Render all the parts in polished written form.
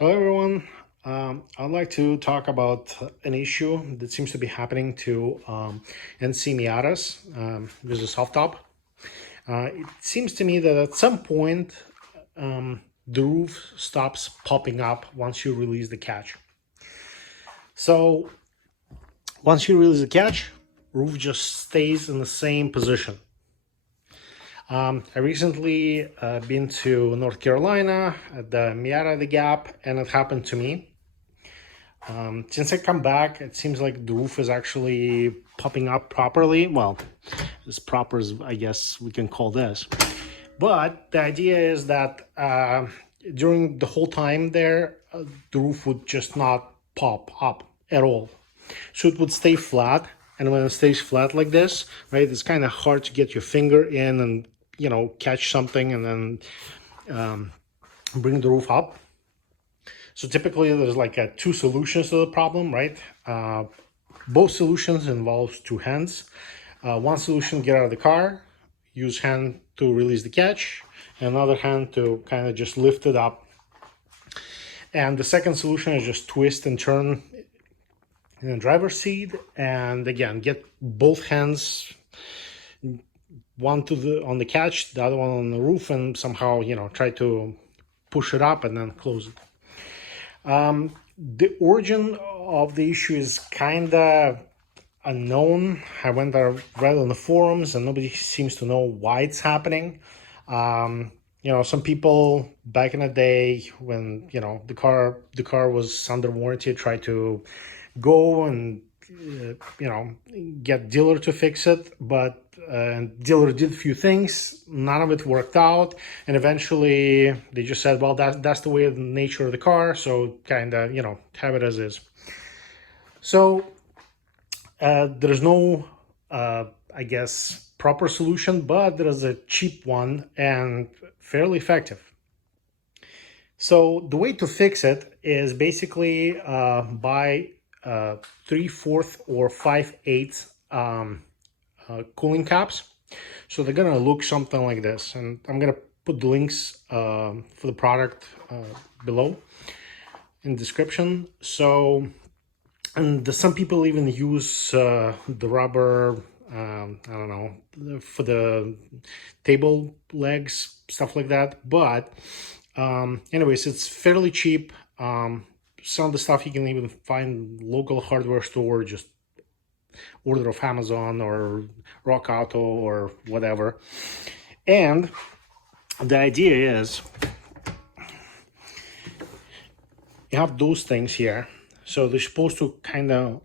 Hello, everyone. I'd like to talk about an issue that seems to be happening to NC Miatas with the soft top. It seems to me that at some point the roof stops popping up once you release the catch. So once you release the catch, roof just stays in the same position. I recently been to North Carolina at the Miata the Gap, and it happened to me. Since I come back, it seems like the roof is actually popping up properly. Well, as proper as I guess we can call this. But the idea is that during the whole time there, the roof would just not pop up at all. So it would stay flat. And when it stays flat like this, right, it's kind of hard to get your finger in and, catch something and then bring the roof up. So typically there's like two solutions to the problem, right? Both solutions involves two hands. One solution, get out of the car, use hand to release the catch, and another hand to kind of just lift it up. And the second solution is just twist and turn in the driver's seat, and again, get both hands, one on the catch, the other one on the roof, and somehow, try to push it up and then close it. The origin of the issue is kind of unknown. I went there, read on the forums, and nobody seems to know why it's happening. Some people back in the day when the car was under warranty tried to go and get dealer to fix it, but dealer did a few things, none of it worked out, and eventually they just said, well, that's the way of the nature of the car, so kind of have it as is. So there's no I guess proper solution, but there is a cheap one and fairly effective. So the way to fix it is basically buy 3/4 or 5/8 cooling caps. So they're gonna look something like this, and I'm gonna put the links for the product below in the description. So, and some people even use the rubber, I don't know, for the table legs, stuff like that. But anyways, it's fairly cheap. Some of the stuff you can even find local hardware store, just order off Amazon or Rock Auto or whatever. And the idea is you have those things here. So they're supposed to kind of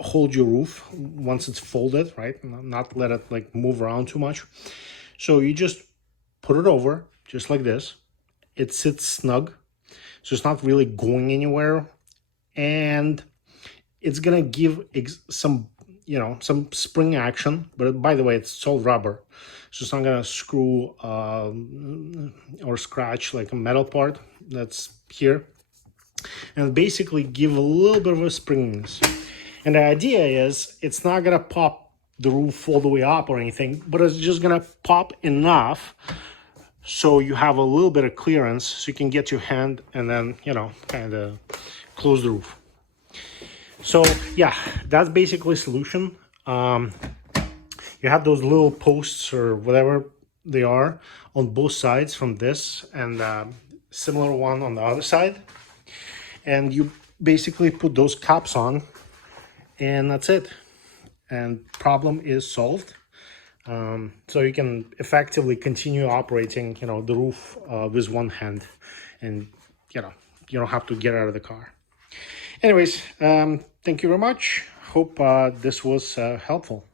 hold your roof once it's folded, right? Not let it like move around too much. So you just put it over just like this. It sits snug, so it's not really going anywhere, and it's gonna give some spring action. But by the way, it's all rubber, so it's not gonna screw or scratch like a metal part that's here, and basically give a little bit of a springiness. And the idea is it's not gonna pop the roof all the way up or anything, but it's just gonna pop enough so you have a little bit of clearance so you can get your hand and then kind of close the roof. So yeah, that's basically a solution. You have those little posts or whatever they are on both sides from this, and similar one on the other side, and you basically put those caps on, and that's it, and problem is solved. So you can effectively continue operating the roof with one hand, and you don't have to get out of the car. Anyways, thank you very much. Hope this was helpful.